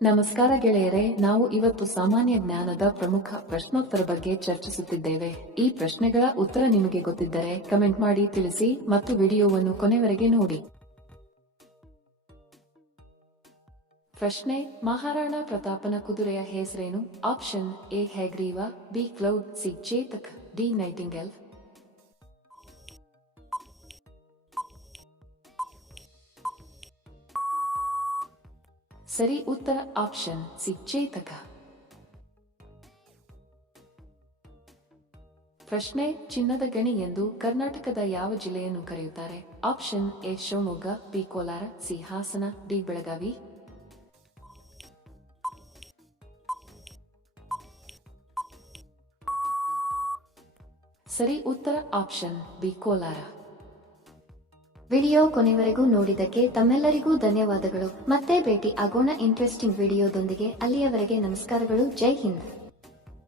ನಮಸ್ಕಾರ ಗೆಳೆಯರೆ, ನಾವು ಇವತ್ತು ಸಾಮಾನ್ಯ ಜ್ಞಾನದ ಪ್ರಮುಖ ಪ್ರಶ್ನೋತ್ತರ ಬಗ್ಗೆ ಚರ್ಚಿಸುತ್ತಿದ್ದೇವೆ. ಈ ಪ್ರಶ್ನೆಗಳ ಉತ್ತರ ನಿಮಗೆ ಗೊತ್ತಿದ್ದರೆ ಕಮೆಂಟ್ ಮಾಡಿ ತಿಳಿಸಿ ಮತ್ತು ವಿಡಿಯೋವನ್ನು ಕೊನೆವರೆಗೆ ನೋಡಿ. ಪ್ರಶ್ನೆ: ಮಹಾರಾಣಾ ಪ್ರತಾಪನ ಕುದುರೆಯ ಹೆಸರೇನು? Option A Hayagriva, B cloud, C Chetak, D Nightingale. ಸರಿ ಉತ್ತರ ಆಪ್ಷನ್ ಸಿ ಚೇತಕ. ಪ್ರಶ್ನೆ: ಚಿನ್ನದ ಗಣಿ ಎಂದು ಕರ್ನಾಟಕದ ಯಾವ ಜಿಲ್ಲೆಯನ್ನು ಕರೆಯುತ್ತಾರೆ? Option A Shivamogga, B Kolar, C Hassan, D Belagavi. ಸರಿ ಉತ್ತರ ಆಪ್ಷನ್ ಬಿ ಕೋಲಾರ. ವಿಡಿಯೋ ಕೊನೆವರೆಗೂ ನೋಡಿದ್ದಕ್ಕೆ ತಮ್ಮೆಲ್ಲರಿಗೂ ಧನ್ಯವಾದಗಳು. ಮತ್ತೆ ಭೇಟಿ ಆಗೋಣ ಇಂಟ್ರೆಸ್ಟಿಂಗ್ ವಿಡಿಯೋದೊಂದಿಗೆ. ಅಲ್ಲಿಯವರೆಗೆ ನಮಸ್ಕಾರಗಳು. ಜೈ ಹಿಂದ್.